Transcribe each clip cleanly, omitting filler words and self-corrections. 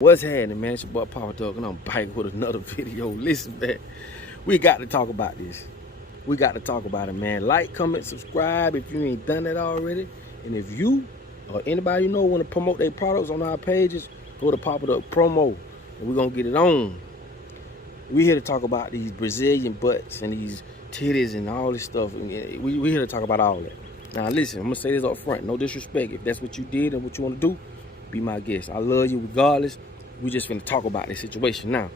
What's happening, man? It's your boy Papa Dog, and I'm back with another video. Listen, man, we got to talk about this. We got to talk about it, man. Like, comment, subscribe if you ain't done that already. And if you or anybody you know want to promote their products on our pages, go to Papa Dog Promo, and we're going to get it on. We here to talk about these Brazilian butts and these titties and all this stuff. We here to talk about all that. Now, listen, I'm going to say this up front. No disrespect. If that's what you did and what you want to do, be my guest. I love you regardless. We just finna talk about this situation. Now,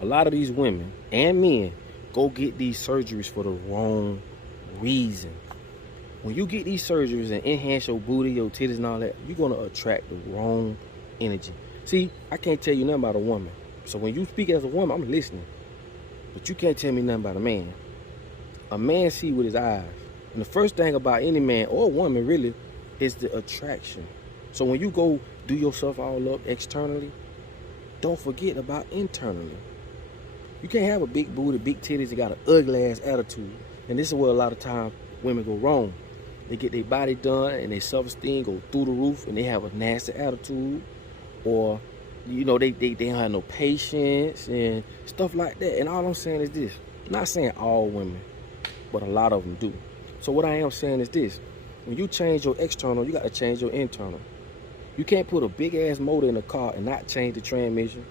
a lot of these women and men go get these surgeries for the wrong reason. When you get these surgeries and enhance your booty, your titties and all that, you're gonna attract the wrong energy. See, I can't tell you nothing about a woman. So when you speak as a woman, I'm listening. But you can't tell me nothing about a man. A man see with his eyes. And the first thing about any man or woman really is the attraction. So when you go do yourself all up externally, don't forget about internally. You can't have a big booty, big titties, and got an ugly ass attitude. And this is where a lot of times women go wrong. They get their body done and their self-esteem go through the roof and they have a nasty attitude, or you know, they don't have no patience and stuff like that. And all I'm saying is this. I'm not saying all women, but a lot of them do. So what I am saying is this. When you change your external, you got to change your internal. You can't put a big-ass motor in a car and not change the transmission,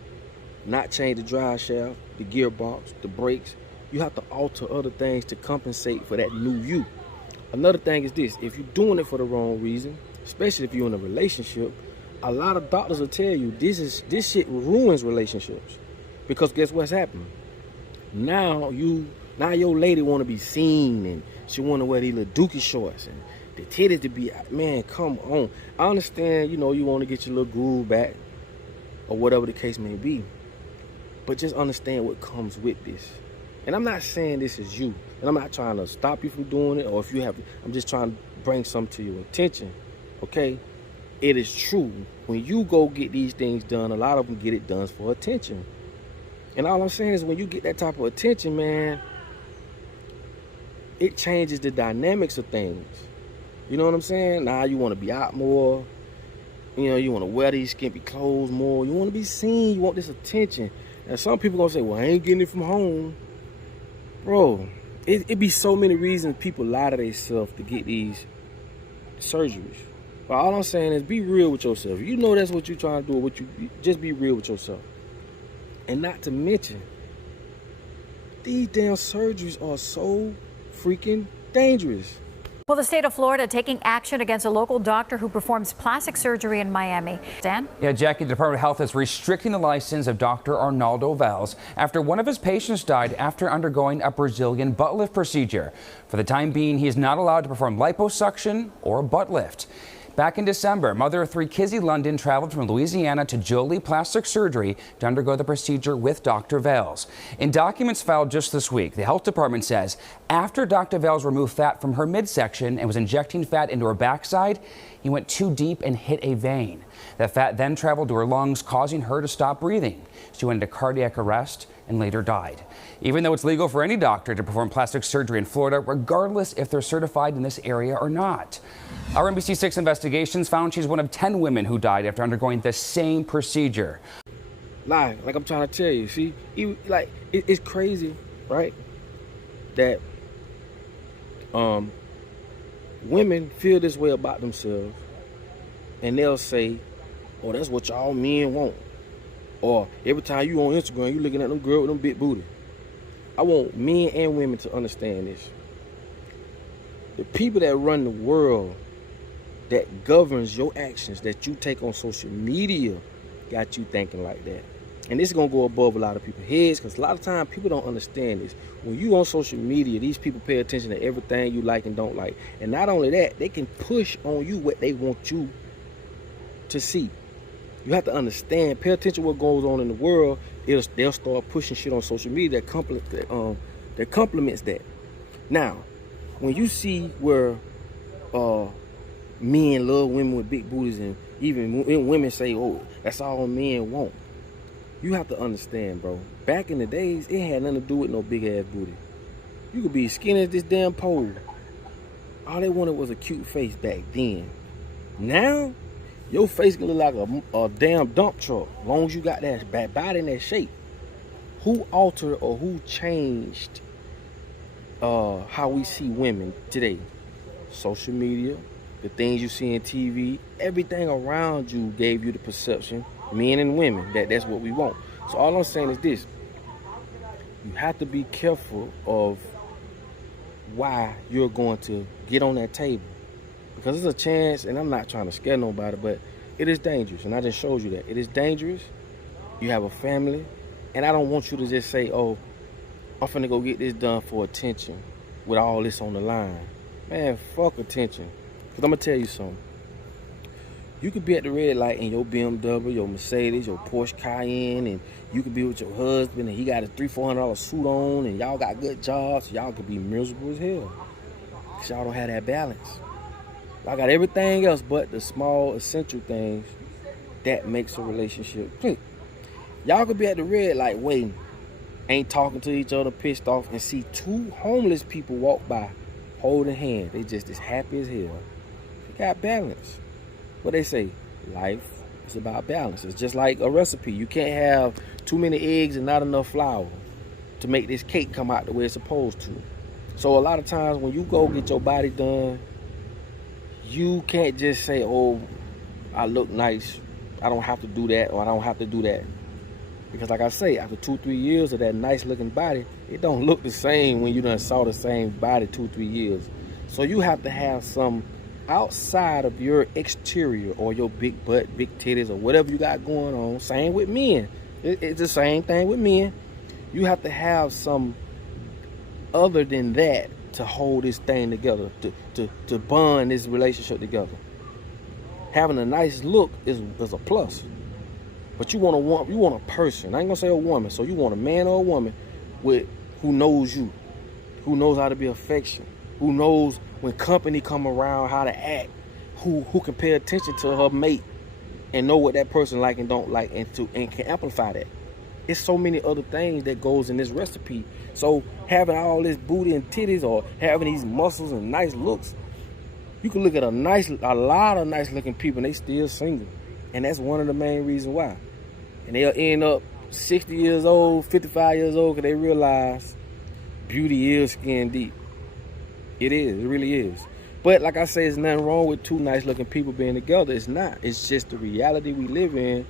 not change the drive shaft, the gearbox, the brakes. You have to alter other things to compensate for that new you. Another thing is this. If you're doing it for the wrong reason, especially if you're in a relationship, a lot of doctors will tell you this shit ruins relationships. Because guess what's happening? Now your lady want to be seen, and she want to wear these little dookie shorts and the titties to be, man, come on. I understand, you know, you want to get your little groove back or whatever the case may be. But just understand what comes with this. And I'm not saying this is you. And I'm not trying to stop you from doing it, or if you have, I'm just trying to bring something to your attention, okay? It is true. When you go get these things done, a lot of them get it done for attention. And all I'm saying is when you get that type of attention, man, it changes the dynamics of things. You know what I'm saying? Now you want to be out more. You know, you want to wear these skimpy clothes more. You want to be seen. You want this attention. And some people going to say, well, I ain't getting it from home. Bro, it be so many reasons people lie to themselves to get these surgeries. But all I'm saying is be real with yourself. You know that's what you're trying to do. Just be real with yourself. And not to mention, these damn surgeries are so freaking dangerous. Well, the state of Florida taking action against a local doctor who performs plastic surgery in Miami. Dan? Yeah, Jackie, the Department of Health is restricting the license of Dr. Arnaldo Valls after one of his patients died after undergoing a Brazilian butt lift procedure. For the time being, he is not allowed to perform liposuction or a butt lift. Back in December, mother of three Kizzy London traveled from Louisiana to Jolie Plastic Surgery to undergo the procedure with Dr. Valls. In documents filed just this week, the health department says after Dr. Valls removed fat from her midsection and was injecting fat into her backside, he went too deep and hit a vein. That fat then traveled to her lungs, causing her to stop breathing. She went into cardiac arrest and later died. Even though it's legal for any doctor to perform plastic surgery in Florida, regardless if they're certified in this area or not. Our NBC6 investigations found she's one of 10 women who died after undergoing the same procedure. Like I'm trying to tell you, see, it's crazy, right? That women feel this way about themselves, and they'll say, "Oh, that's what y'all men want." Or every time you on Instagram, you looking at them girls with them big booty. I want men and women to understand this. The people that run the world, that governs your actions that you take on social media, got you thinking like that. And this is going to go above a lot of people's heads, because a lot of times people don't understand this. When you on social media, these people pay attention to everything you like and don't like. And not only that, they can push on you what they want you to see. You have to understand, pay attention to what goes on in the world. They'll start pushing shit on social media that complements that. Now, when you see where men love women with big booties, and even women say, oh, that's all men want, you have to understand, bro. Back in the days, it had nothing to do with no big ass booty. You could be skinny as this damn pole. All they wanted was a cute face back then. Now, Your face can look like a damn dump truck, as long as you got that body in that shape. Who altered or who changed how we see women today? Social media, the things you see in TV, everything around you gave you the perception, men and women, that's what we want. So all I'm saying is this: you have to be careful of why you're going to get on that table, because there's a chance, and I'm not trying to scare nobody, but it is dangerous, and I just showed you that it is dangerous. You have a family, and I don't want you to just say, oh, I'm finna go get this done for attention with all this on the line. Man, fuck attention. Because I'm going to tell you something. You could be at the red light in your BMW, your Mercedes, your Porsche Cayenne, and you could be with your husband, and he got a $300-400 suit on, and y'all got good jobs. Y'all could be miserable as hell, because y'all don't have that balance. Y'all got everything else but the small, essential things that makes a relationship click. Y'all could be at the red light waiting, ain't talking to each other, pissed off, and see two homeless people walk by holding hands. They just as happy as hell. You got balance. What they say, life is about balance. It's just like a recipe. You can't have too many eggs and not enough flour to make this cake come out the way it's supposed to. So a lot of times when you go get your body done, you can't just say, oh, I look nice, I don't have to do that, or I don't have to do that. Because like I say, after 2-3 years of that nice looking body, it don't look the same when you done saw the same body 2-3 years. So you have to have some outside of your exterior, or your big butt, big titties, or whatever you got going on. Same with men. It's the same thing with men. You have to have some other than that to hold this thing together, to bond this relationship together. Having a nice look is a plus. But you want a person. I ain't gonna say a woman. So you want a man or a woman who knows you, who knows how to be affectionate, who knows when company come around how to act, who can pay attention to her mate and know what that person like and don't like, and can amplify that. It's so many other things that goes in this recipe. So having all this booty and titties, or having these muscles and nice looks, you can look at a lot of nice looking people and they still single. And that's one of the main reasons why. And they'll end up 60 years old, 55 years old, because they realize beauty is skin deep. It is. It really is. But like I say, there's nothing wrong with two nice looking people being together. It's not. It's just the reality we live in.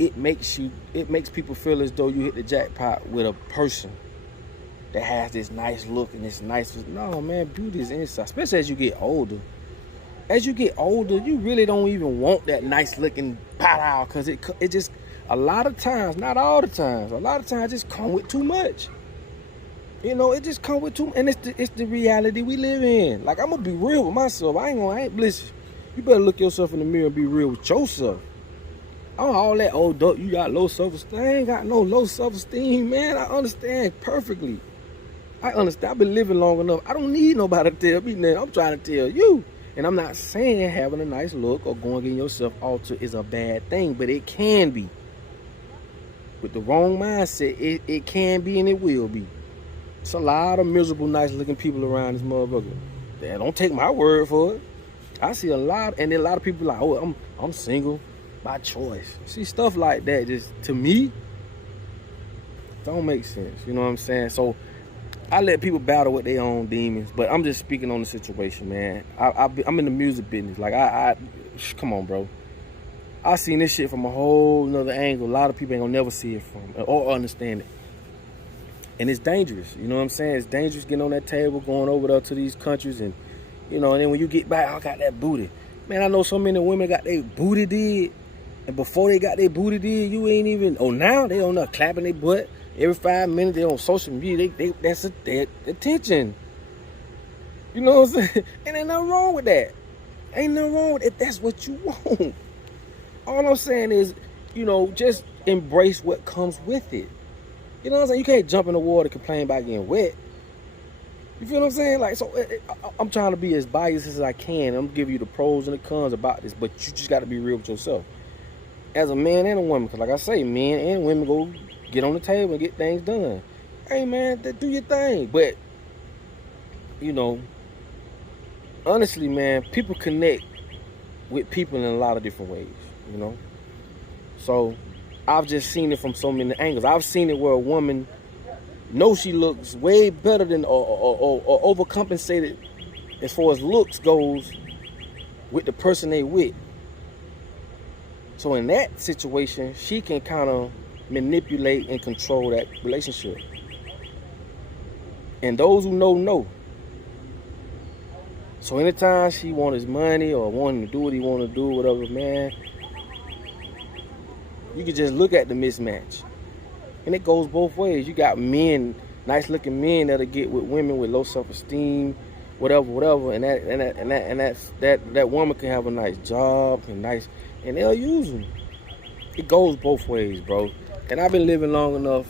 It makes people feel as though you hit the jackpot with a person that has this nice look and this nice. No, man, beauty is inside, especially as you get older. As you get older, you really don't even want that nice looking pot out, because it just, a lot of times, not all the times, a lot of times it just come with too much. You know, it just come with too much, and it's the reality we live in. Like, I'm gonna be real with myself. Listen, you better look yourself in the mirror and be real with yourself. All that old duck, you got low self-esteem. I ain't got no low self-esteem, man. I understand perfectly. I understand. I've been living long enough. I don't need nobody to tell me nothing. I'm trying to tell you. And I'm not saying having a nice look or going getting yourself altered is a bad thing, but it can be. With the wrong mindset, it can be and it will be. It's a lot of miserable, nice looking people around this motherfucker. Don't take my word for it. I see a lot, and then a lot of people like, oh, I'm single by choice. See, stuff like that just, to me, don't make sense. You know what I'm saying? So I let people battle with their own demons, but I'm just speaking on the situation, man. I'm in the music business. Like, come on, bro. I seen this shit from a whole nother angle. A lot of people ain't gonna never see it from or understand it. And it's dangerous. You know what I'm saying? It's dangerous getting on that table, going over there to these countries, and, you know, and then when you get back, I got that booty. Man, I know so many women got their booty did, and before they got their booty did, you ain't even, now they on there clapping their butt. Every 5 minutes, they on social media. That's their attention. You know what I'm saying? And ain't nothing wrong with that. Ain't nothing wrong with it. That's what you want. All I'm saying is, you know, just embrace what comes with it. You know what I'm saying? You can't jump in the water and complain about getting wet. You feel what I'm saying? Like, so I'm trying to be as biased as I can. I'm giving you the pros and the cons about this, but you just got to be real with yourself. As a man and a woman, because like I say, men and women go get on the table and get things done. Hey, man, do your thing. But, you know, honestly, man, people connect with people in a lot of different ways, you know. So I've just seen it from so many angles. I've seen it where a woman knows she looks way better than or overcompensated as far as looks goes with the person they with. So in that situation, she can kind of manipulate and control that relationship. And those who know. So anytime she wants his money or want him to do what he want to do, whatever, man, you can just look at the mismatch. And it goes both ways. You got men, nice looking men that'll get with women with low self-esteem, whatever, and that woman can have a nice job and they'll use them. It goes both ways, bro. And I've been living long enough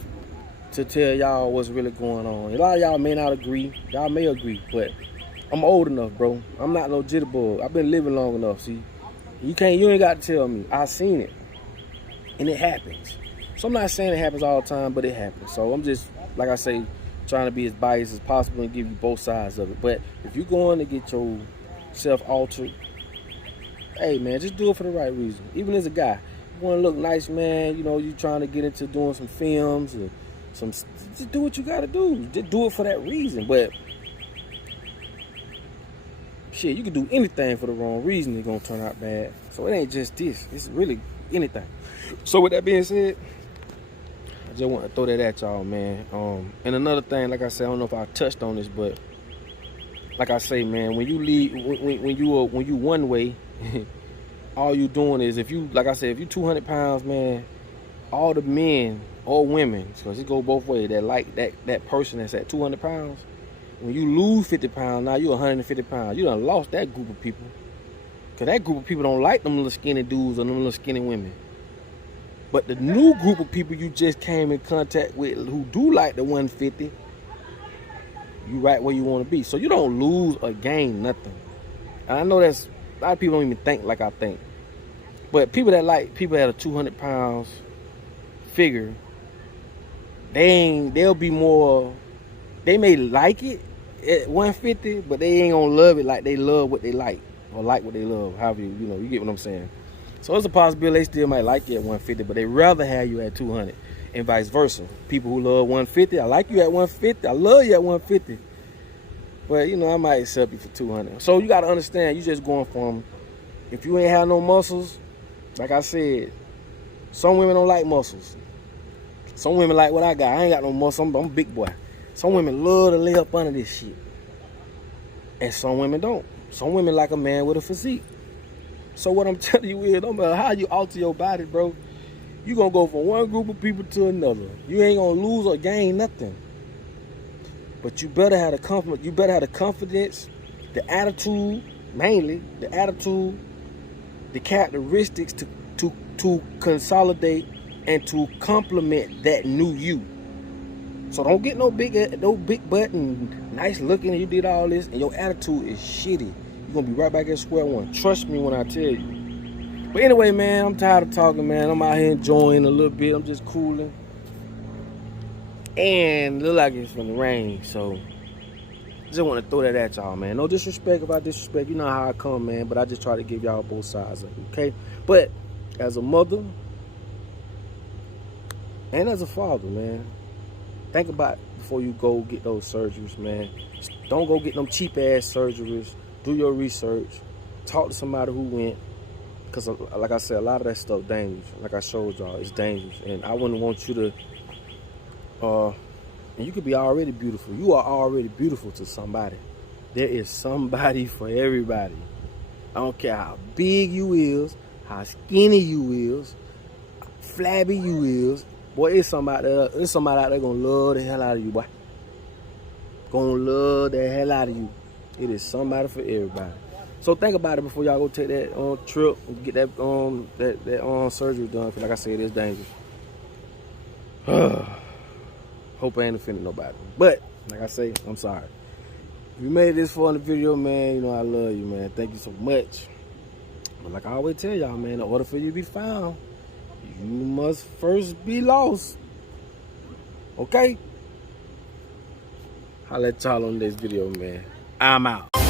to tell y'all what's really going on. A lot of y'all may not agree. Y'all may agree, but I'm old enough, bro. I'm not no jitterbug. I've been living long enough, see. You ain't got to tell me. I seen it. And it happens. So I'm not saying it happens all the time, but it happens. So I'm just, like I say, trying to be as biased as possible and give you both sides of it. But if you're going to get yourself altered, hey, man, just do it for the right reason. Even as a guy, you want to look nice, man. You know, you trying to get into doing some films or just do what you got to do. Just do it for that reason. But shit, you can do anything for the wrong reason. It's going to turn out bad. So it ain't just this. It's really anything. So with that being said, I just want to throw that at y'all, man. And another thing, like I said, I don't know if I touched on this, but like I say, man, when you leave, when you one way, all you doing is, if you 200 pounds, man, all the men or women, because it go both ways, that like that person that's at 200 pounds, when you lose 50 pounds, now you 150 pounds. You done lost that group of people. Because that group of people don't like them little skinny dudes or them little skinny women. But the new group of people you just came in contact with who do like the 150, you right where you want to be. So you don't lose or gain nothing. And I know that's, a lot of people don't even think like I think. But people that are 200 pounds figure, they'll be more, they may like it at 150, but they ain't gonna love it like they love what they like, or like what they love, however you get what I'm saying. So it's a possibility they still might like you at 150, but they rather have you at 200, and vice versa. People who love 150, I like you at 150, I love you at 150, but I might accept you for 200. So you gotta understand, you just going from, if you ain't have no muscles, like I said, some women don't like muscles. Some women like what I got. I ain't got no muscle, I'm a big boy. Some women love to lay up under this shit, and some women don't. Some women like a man with a physique. So what I'm telling you is, no matter how you alter your body, bro, you gonna go from one group of people to another. You ain't gonna lose or gain nothing. But you better have the comfort. You better have the confidence, the attitude, mainly the attitude, the characteristics to consolidate and to complement that new you. So don't get no big butt and nice looking and you did all this and your attitude is shitty. You're gonna be right back at square one. Trust me when I tell you. But anyway, man, I'm tired of talking, man. I'm out here enjoying a little bit. I'm just cooling. And look like it's gonna rain, so just want to throw that at y'all, man. No disrespect if I disrespect. You know how I come, man. But I just try to give y'all both sides of it, okay? But as a mother and as a father, man, think about it before you go get those surgeries, man. Don't go get them cheap-ass surgeries. Do your research. Talk to somebody who went. Because, like I said, a lot of that stuff dangerous. Like I showed y'all, it's dangerous. And I wouldn't want you to... and you could be already beautiful. You are already beautiful to somebody. There is somebody for everybody. I don't care how big you is, how skinny you is, flabby you is. Boy, it's somebody out there gonna love the hell out of you, boy. Gonna love the hell out of you. It is somebody for everybody. So think about it before y'all go take that trip and get that surgery done. Cause like I said, it's dangerous. Hope I ain't offended nobody. But like I say, I'm sorry. If you made this far in the video, man, I love you, man. Thank you so much. But like I always tell y'all, man, in order for you to be found, you must first be lost. Okay? I'll let y'all on this video, man. I'm out.